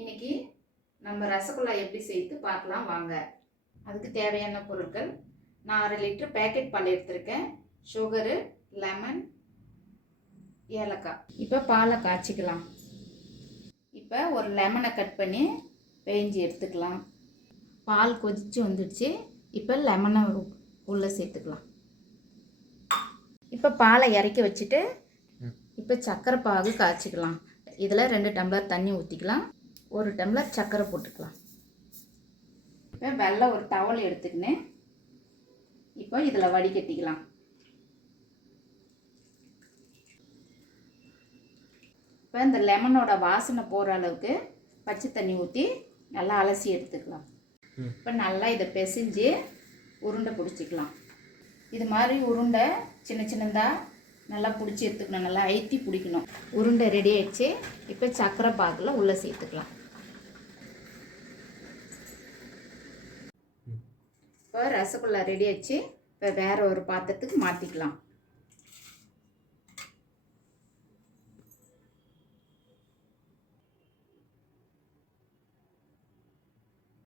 இன்னைக்கு நம்ம ரசகுல்லா எப்படி செய்து பார்க்கலாம் வாங்க. அதுக்கு தேவையான பொருட்கள், நான் 1/2 லிட்டர் பேக்கெட் பால் எடுத்திருக்கேன், சுகரு, லெமன், ஏலக்காய். இப்போ பாலை காய்ச்சிக்கலாம். இப்போ ஒரு லெமனை கட் பண்ணி பேஞ்சி எடுத்துக்கலாம். பால் கொதிச்சு வந்துடுச்சு. இப்போ லெமனை உள்ளே சேர்த்துக்கலாம். இப்போ பாலை இறக்கி வச்சுட்டு இப்போ சர்க்கரை பாகு காய்ச்சிக்கலாம். இதில் 2 டம்ளர் தண்ணி ஊற்றிக்கலாம். 1 டம்ளர் சர்க்கரை போட்டுக்கலாம். இப்போ வெல்லம் ஒரு டவல் எடுத்துக்கினேன். இப்போ இதில் வடிகட்டிக்கலாம். இப்போ இந்த லெமனோட வாசனை போகிற அளவுக்கு பச்சை தண்ணி ஊற்றி நல்லா அலசி எடுத்துக்கலாம். இப்போ நல்லா இதை பிசைஞ்சு உருண்டை பிடிச்சிக்கலாம். இது மாதிரி உருண்டை சின்ன சின்னதாக நல்லா பிடிச்சி எடுத்துக்கணும். நல்லா அழுத்தி பிடிக்கணும். உருண்டை ரெடி ஆகிடுச்சு. இப்போ சர்க்கரை பாகில் உள்ளே சேர்த்துக்கலாம். இப்போ ரசகுல்லா ரெடி ஆகிடுச்சு. இப்போ வேறு ஒரு பாத்திரத்துக்கு மாற்றிக்கலாம்.